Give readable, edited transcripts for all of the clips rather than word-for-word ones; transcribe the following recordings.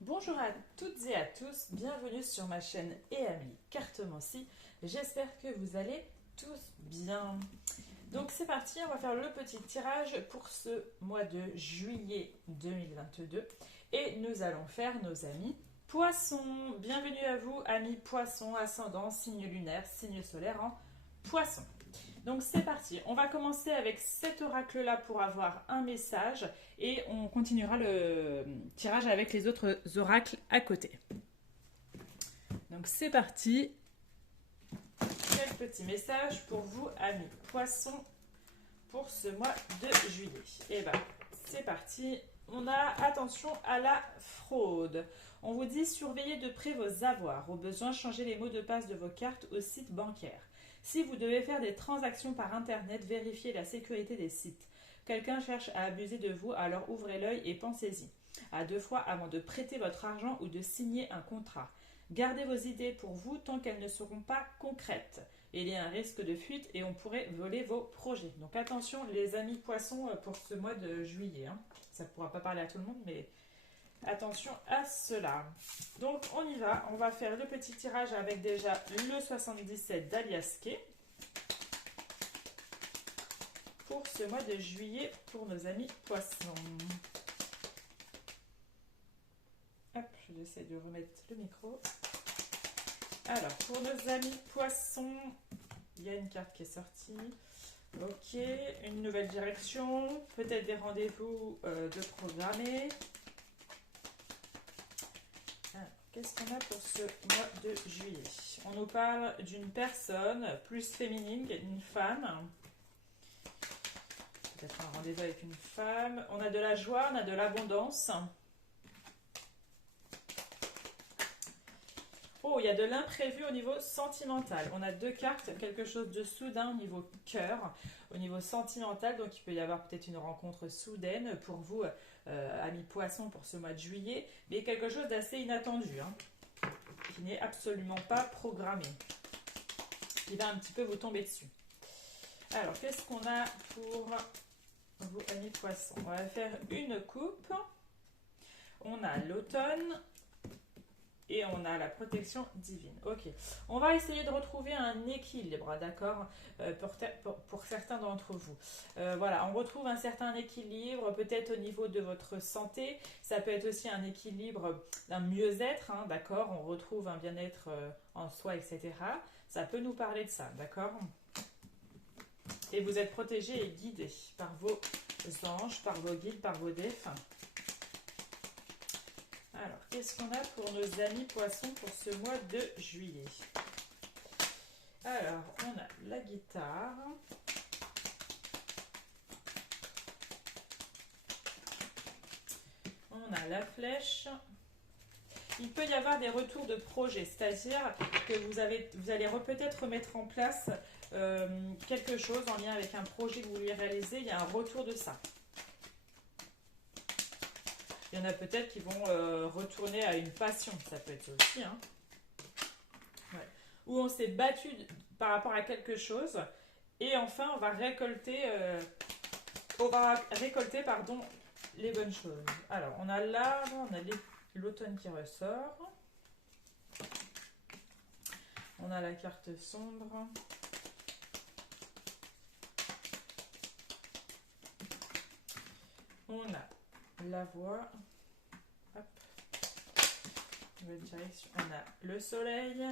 Bonjour à toutes et à tous, bienvenue sur ma chaîne et amis Cartomancie. J'espère que vous allez tous bien. Donc c'est parti, on va faire le petit tirage pour ce mois de juillet 2022 et nous allons faire nos amis poissons. Bienvenue à vous amis poissons, ascendant, signe lunaire, signe solaire en poisson. Donc c'est parti, on va commencer avec cet oracle-là pour avoir un message et on continuera le tirage avec les autres oracles à côté. Donc c'est parti, quel petit message pour vous amis poissons pour ce mois de juillet. Et ben c'est parti, on a attention à la fraude. On vous dit surveillez de près vos avoirs, au besoin changez les mots de passe de vos cartes au site bancaire. Si vous devez faire des transactions par internet, vérifiez la sécurité des sites. Quelqu'un cherche à abuser de vous, alors ouvrez l'œil et pensez-y à deux fois avant de prêter votre argent ou de signer un contrat. Gardez vos idées pour vous tant qu'elles ne seront pas concrètes. Il y a un risque de fuite et on pourrait voler vos projets. Donc attention les amis poissons pour ce mois de juillet. Ça ne pourra pas parler à tout le monde, mais attention à cela. Donc on y va, on va faire le petit tirage avec déjà le 77 d'Aliaske pour ce mois de juillet pour nos amis poissons. Hop, j'essaie de remettre le micro. Alors pour nos amis poissons, il y a une carte qui est sortie. Ok, une nouvelle direction, peut-être des rendez-vous de programmer. Qu'est-ce qu'on a pour ce mois de juillet? On nous parle d'une personne plus féminine, une femme. Peut-être un rendez-vous avec une femme. On a de la joie, on a de l'abondance. Oh, il y a de l'imprévu au niveau sentimental. On a deux cartes, quelque chose de soudain au niveau cœur, au niveau sentimental. Donc il peut y avoir peut-être une rencontre soudaine pour vous, amis poissons, pour ce mois de juillet. Mais quelque chose d'assez inattendu, qui n'est absolument pas programmé. Il va un petit peu vous tomber dessus. Alors, qu'est-ce qu'on a pour vous, amis poissons? On va faire une coupe. On a l'automne. Et on a la protection divine. Ok. On va essayer de retrouver un équilibre, d'accord, pour certains d'entre vous. Voilà, on retrouve un certain équilibre, peut-être au niveau de votre santé. Ça peut être aussi un équilibre d'un mieux-être, d'accord. On retrouve un bien-être en soi, etc. Ça peut nous parler de ça, d'accord. Et vous êtes protégé et guidé par vos anges, par vos guides, par vos défunts. Alors, qu'est-ce qu'on a pour nos amis poissons pour ce mois de juillet? Alors, on a la guitare. On a la flèche. Il peut y avoir des retours de projet, c'est-à-dire que vous allez peut-être remettre en place quelque chose en lien avec un projet que vous voulez réaliser. Il y a un retour de ça. Il y en a peut-être qui vont retourner à une passion, ça peut être ça aussi. Ouais. Où on s'est battu par rapport à quelque chose et enfin on va récolter, pardon, les bonnes choses. Alors on a l'arbre, on a l'automne qui ressort. On a la carte sombre. On a la voix. Hop. Nouvelle direction. On a le soleil.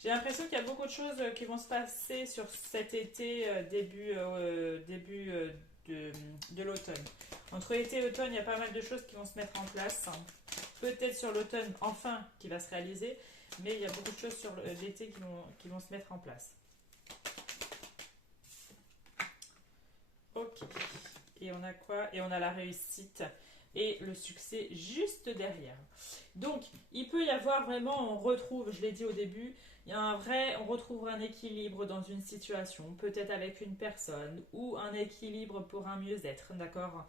J'ai l'impression qu'il y a beaucoup de choses qui vont se passer sur cet été, début de l'automne. Entre été et automne, il y a pas mal de choses qui vont se mettre en place. Peut-être sur l'automne, enfin, qui va se réaliser, mais il y a beaucoup de choses sur l'été qui vont se mettre en place. Ok. Et on a quoi? Et on a la réussite et le succès juste derrière. Donc, il peut y avoir vraiment, on retrouve, je l'ai dit au début, on retrouve un équilibre dans une situation, peut-être avec une personne, ou un équilibre pour un mieux-être, d'accord?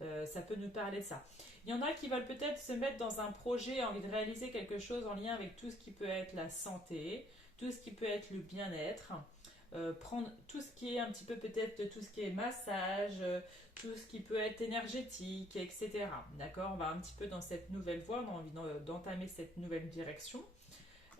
Ça peut nous parler de ça. Il y en a qui veulent peut-être se mettre dans un projet, envie de réaliser quelque chose en lien avec tout ce qui peut être la santé, tout ce qui peut être le bien-être, prendre tout ce qui est un petit peu peut-être tout ce qui est massage, tout ce qui peut être énergétique, etc. D'accord? On va un petit peu dans cette nouvelle voie, on a envie d'entamer cette nouvelle direction.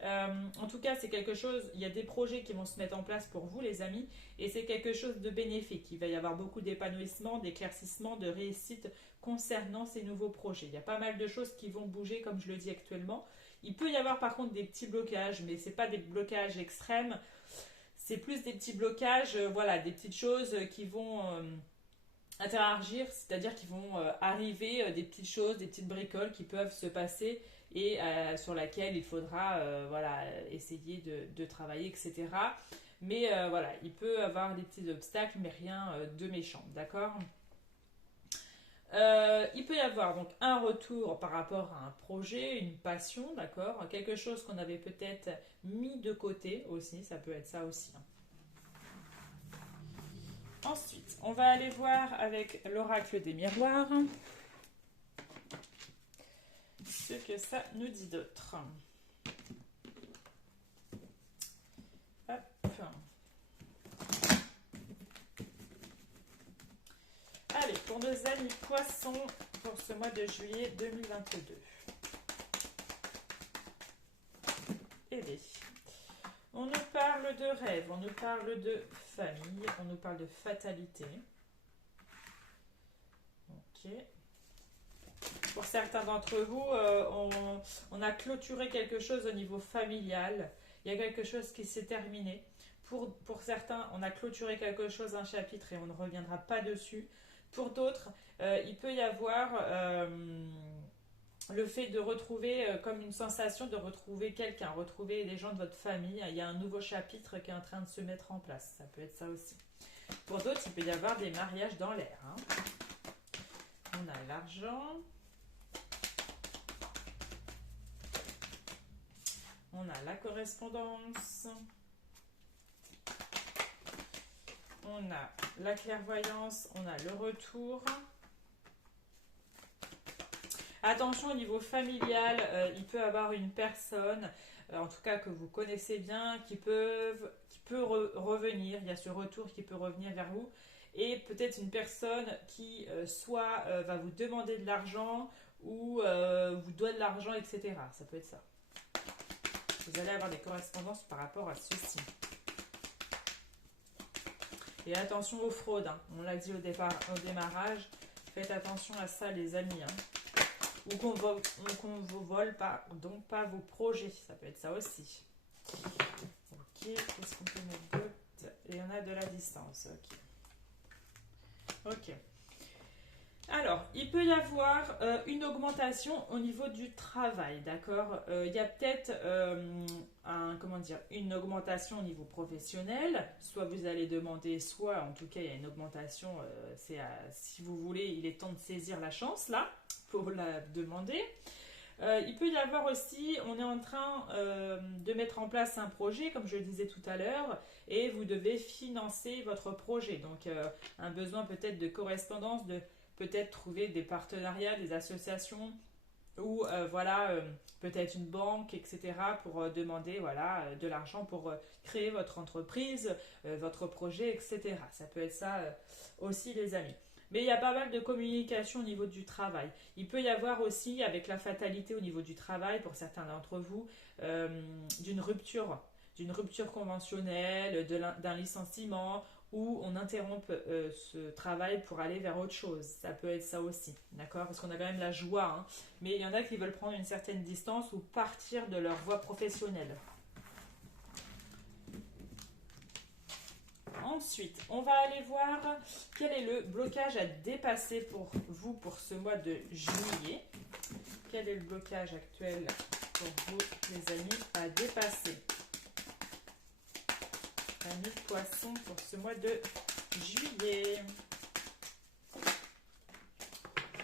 En tout cas, c'est quelque chose, il y a des projets qui vont se mettre en place pour vous, les amis, et c'est quelque chose de bénéfique. Il va y avoir beaucoup d'épanouissement, d'éclaircissement, de réussite concernant ces nouveaux projets. Il y a pas mal de choses qui vont bouger, comme je le dis actuellement. Il peut y avoir par contre des petits blocages, mais ce n'est pas des blocages extrêmes, c'est plus des petits blocages, voilà, des petites choses qui vont interagir, c'est-à-dire qui vont arriver, des petites choses, des petites bricoles qui peuvent se passer et sur laquelle il faudra voilà, essayer de travailler, etc. Mais voilà, il peut y avoir des petits obstacles, mais rien de méchant, d'accord? Il peut y avoir donc un retour par rapport à un projet, une passion, d'accord? Quelque chose qu'on avait peut-être mis de côté aussi, ça peut être ça aussi, hein. Ensuite, on va aller voir avec l'oracle des miroirs ce que ça nous dit d'autre. Hop. Allez, pour nos amis poissons, pour ce mois de juillet 2022. Eh bien, on nous parle de rêve, on nous parle de famille, on nous parle de fatalité. Ok. Pour certains d'entre vous, on a clôturé quelque chose au niveau familial. Il y a quelque chose qui s'est terminé. Pour certains, on a clôturé quelque chose, un chapitre, et on ne reviendra pas dessus. Pour d'autres, il peut y avoir le fait de retrouver, comme une sensation de retrouver quelqu'un, retrouver des gens de votre famille. Il y a un nouveau chapitre qui est en train de se mettre en place. Ça peut être ça aussi. Pour d'autres, il peut y avoir des mariages dans l'air, hein. On a l'argent. On a la correspondance. On a la clairvoyance. On a le retour. Attention au niveau familial, il peut y avoir une personne, en tout cas que vous connaissez bien, qui peut revenir. Il y a ce retour qui peut revenir vers vous. Et peut-être une personne qui soit va vous demander de l'argent ou vous doit de l'argent, etc. Ça peut être ça. Vous allez avoir des correspondances par rapport à ceci. Et attention aux fraudes, hein. On l'a dit au démarrage. Faites attention à ça, les amis, hein. Ou qu'on vous vole pas, donc pas vos projets. Ça peut être ça aussi. Ok, qu'est-ce qu'on peut mettre d'autre? Et on a de la distance. Ok. Ok. Alors, il peut y avoir une augmentation au niveau du travail, d'accord? Il y a peut-être une augmentation au niveau professionnel. Soit vous allez demander, soit en tout cas il y a une augmentation. Si vous voulez, il est temps de saisir la chance là pour la demander. Il peut y avoir aussi, on est en train de mettre en place un projet, comme je le disais tout à l'heure, et vous devez financer votre projet. Donc, un besoin peut-être de correspondance, de peut-être trouver des partenariats, des associations ou peut-être une banque, etc. pour demander de l'argent pour créer votre entreprise, votre projet, etc. Ça peut être ça aussi, les amis. Mais il y a pas mal de communication au niveau du travail. Il peut y avoir aussi, avec la fatalité au niveau du travail, pour certains d'entre vous, d'une rupture conventionnelle, d'un licenciement, où on interrompt ce travail pour aller vers autre chose. Ça peut être ça aussi, d'accord? Parce qu'on a quand même la joie, hein. Mais il y en a qui veulent prendre une certaine distance ou partir de leur voie professionnelle. Ensuite, on va aller voir quel est le blocage à dépasser pour vous pour ce mois de juillet. Quel est le blocage actuel pour vous, les amis, à dépasser? Amis poissons pour ce mois de juillet.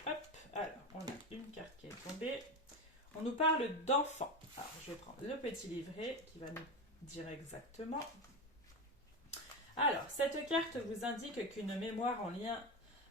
Hop, alors on a une carte qui est tombée. On nous parle d'enfants. Alors je vais prendre le petit livret qui va nous dire exactement. Alors, cette carte vous indique qu'une mémoire en lien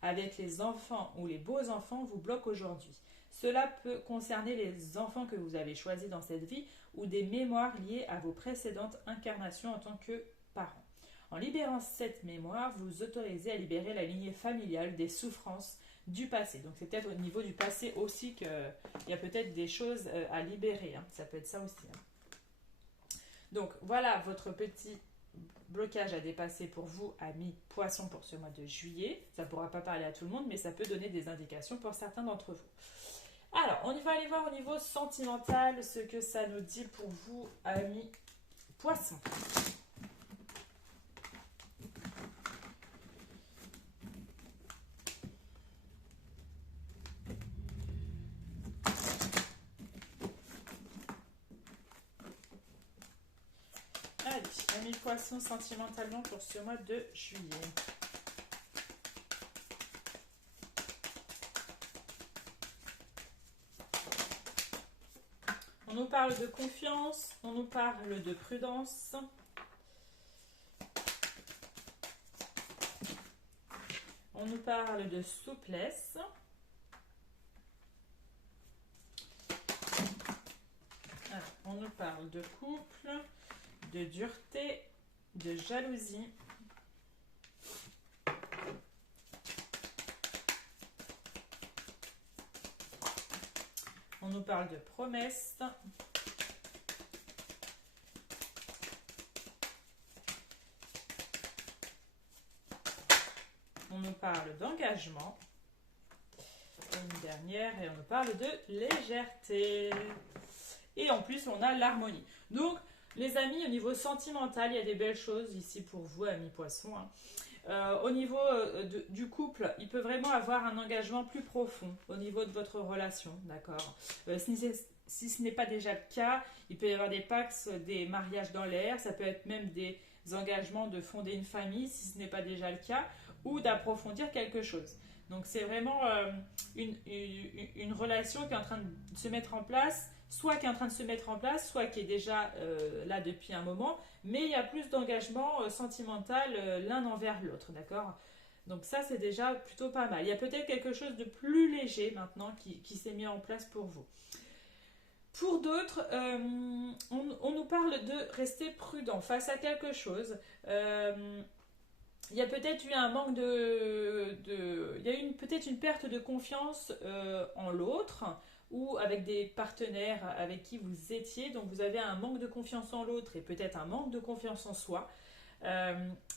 avec les enfants ou les beaux enfants vous bloque aujourd'hui. Cela peut concerner les enfants que vous avez choisis dans cette vie ou des mémoires liées à vos précédentes incarnations en tant que parents. En libérant cette mémoire, vous vous autorisez à libérer la lignée familiale des souffrances du passé. Donc c'est peut-être au niveau du passé aussi qu'il y a peut-être des choses à libérer. Hein. Ça peut être ça aussi. Hein. Donc voilà votre petit blocage à dépasser pour vous, amis poissons, pour ce mois de juillet. Ça ne pourra pas parler à tout le monde, mais ça peut donner des indications pour certains d'entre vous. Alors, on va aller voir au niveau sentimental ce que ça nous dit pour vous, amis poissons. Allez, amis poissons, sentimentalement pour ce mois de juillet. On nous parle de confiance, on nous parle de prudence. On nous parle de souplesse. Alors, on nous parle de couple, de dureté, de jalousie. On nous parle de promesses. On nous parle d'engagement. Une dernière, et on nous parle de légèreté. Et en plus, on a l'harmonie. Donc, les amis, au niveau sentimental, il y a des belles choses ici pour vous, amis poissons. Hein. Au niveau du couple, il peut vraiment avoir un engagement plus profond au niveau de votre relation, d'accord. Si ce n'est pas déjà le cas, il peut y avoir des pactes, des mariages dans l'air, ça peut être même des engagements de fonder une famille, si ce n'est pas déjà le cas, ou d'approfondir quelque chose. Donc c'est vraiment une relation qui est en train de se mettre en place, soit qui est en train de se mettre en place, soit qui est déjà là depuis un moment, mais il y a plus d'engagement sentimental l'un envers l'autre, d'accord? Donc ça, c'est déjà plutôt pas mal. Il y a peut-être quelque chose de plus léger maintenant qui s'est mis en place pour vous. Pour d'autres, on nous parle de rester prudent face à quelque chose. Il y a peut-être eu un manque il y a eu peut-être une perte de confiance en l'autre, ou avec des partenaires avec qui vous étiez, donc vous avez un manque de confiance en l'autre et peut-être un manque de confiance en soi.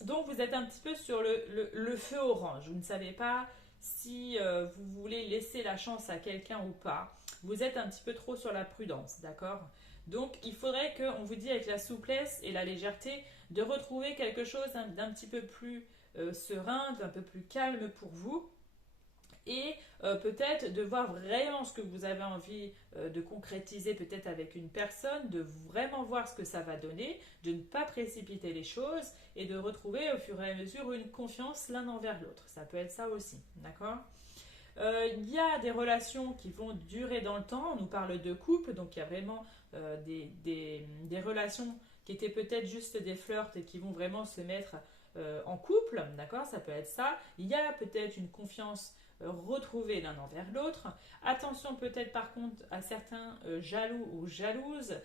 Donc vous êtes un petit peu sur le feu orange, vous ne savez pas si vous voulez laisser la chance à quelqu'un ou pas, vous êtes un petit peu trop sur la prudence, d'accord? Donc il faudrait qu'on vous dise avec la souplesse et la légèreté de retrouver quelque chose d'un petit peu plus serein, d'un peu plus calme pour vous, et peut-être de voir vraiment ce que vous avez envie de concrétiser peut-être avec une personne, de vraiment voir ce que ça va donner, de ne pas précipiter les choses et de retrouver au fur et à mesure une confiance l'un envers l'autre. Ça peut être ça aussi, d'accord? Il y a des relations qui vont durer dans le temps, on nous parle de couple, donc il y a vraiment des relations qui étaient peut-être juste des flirts et qui vont vraiment se mettre en couple, d'accord? Ça peut être ça. Il y a peut-être une confiance retrouvée l'un envers l'autre. Attention peut-être par contre à certains jaloux ou jalouses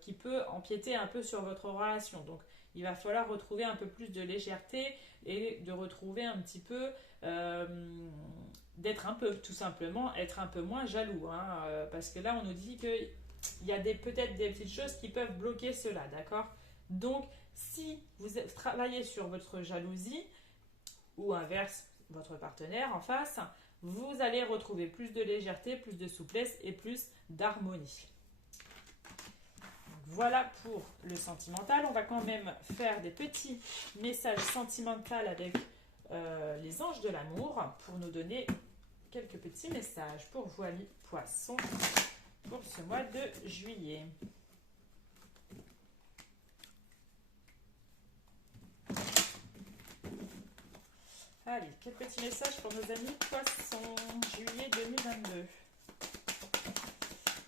qui peut empiéter un peu sur votre relation. Donc il va falloir retrouver un peu plus de légèreté et de retrouver un petit peu d'être un peu, tout simplement, être un peu moins jaloux. Hein, parce que là, on nous dit qu'il y a peut-être des petites choses qui peuvent bloquer cela, d'accord? Donc, si vous travaillez sur votre jalousie, ou inverse, votre partenaire en face, vous allez retrouver plus de légèreté, plus de souplesse et plus d'harmonie. Voilà pour le sentimental. On va quand même faire des petits messages sentimentaux avec les anges de l'amour pour nous donner quelques petits messages pour vous, amis poissons, pour ce mois de juillet. Allez, quel petit message pour nos amis poissons, juillet 2022.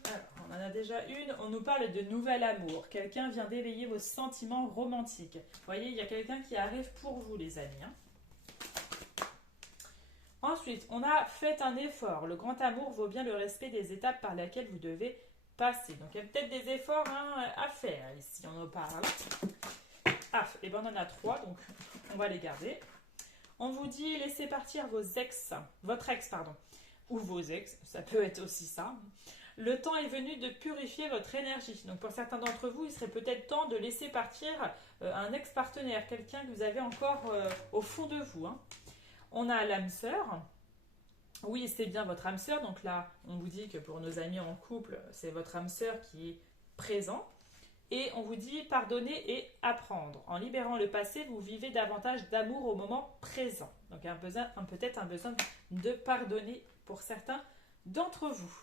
Alors, on en a déjà une. On nous parle de nouvel amour. Quelqu'un vient d'éveiller vos sentiments romantiques. Vous voyez, il y a quelqu'un qui arrive pour vous, les amis. Hein. Ensuite, on a fait un effort. Le grand amour vaut bien le respect des étapes par lesquelles vous devez passer. Donc, il y a peut-être des efforts à faire ici, on en parle. Ah, et ben on en a 3, donc on va les garder. On vous dit laissez partir vos ex, votre ex, pardon, ou vos ex, ça peut être aussi ça. Le temps est venu de purifier votre énergie. Donc pour certains d'entre vous, il serait peut-être temps de laisser partir un ex-partenaire, quelqu'un que vous avez encore au fond de vous. Hein. On a l'âme sœur. Oui, c'est bien votre âme sœur. Donc là, on vous dit que pour nos amis en couple, c'est votre âme sœur qui est présent. Et on vous dit pardonner et apprendre. En libérant le passé, vous vivez davantage d'amour au moment présent. Donc peut-être un besoin de pardonner pour certains d'entre vous.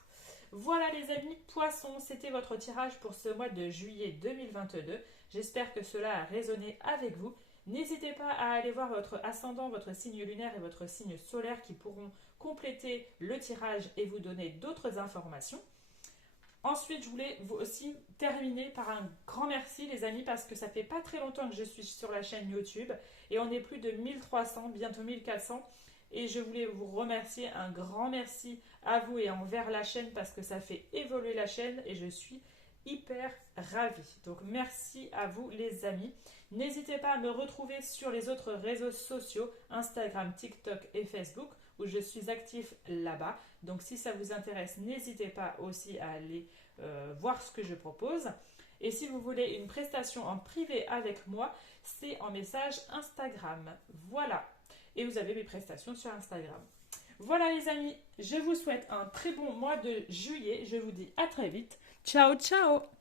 Voilà les amis, poissons, c'était votre tirage pour ce mois de juillet 2022. J'espère que cela a résonné avec vous. N'hésitez pas à aller voir votre ascendant, votre signe lunaire et votre signe solaire qui pourront compléter le tirage et vous donner d'autres informations. Ensuite, je voulais vous aussi terminer par un grand merci les amis parce que ça fait pas très longtemps que je suis sur la chaîne YouTube et on est plus de 1300, bientôt 1400 et je voulais vous remercier, un grand merci à vous et envers la chaîne parce que ça fait évoluer la chaîne et je suis hyper ravie. Donc merci à vous les amis. N'hésitez pas à me retrouver sur les autres réseaux sociaux, Instagram, TikTok et Facebook où je suis actif là-bas. Donc si ça vous intéresse, n'hésitez pas aussi à aller voir ce que je propose. Et si vous voulez une prestation en privé avec moi, c'est en message Instagram. Voilà. Et vous avez mes prestations sur Instagram. Voilà les amis, je vous souhaite un très bon mois de juillet. Je vous dis à très vite. Ciao, ciao!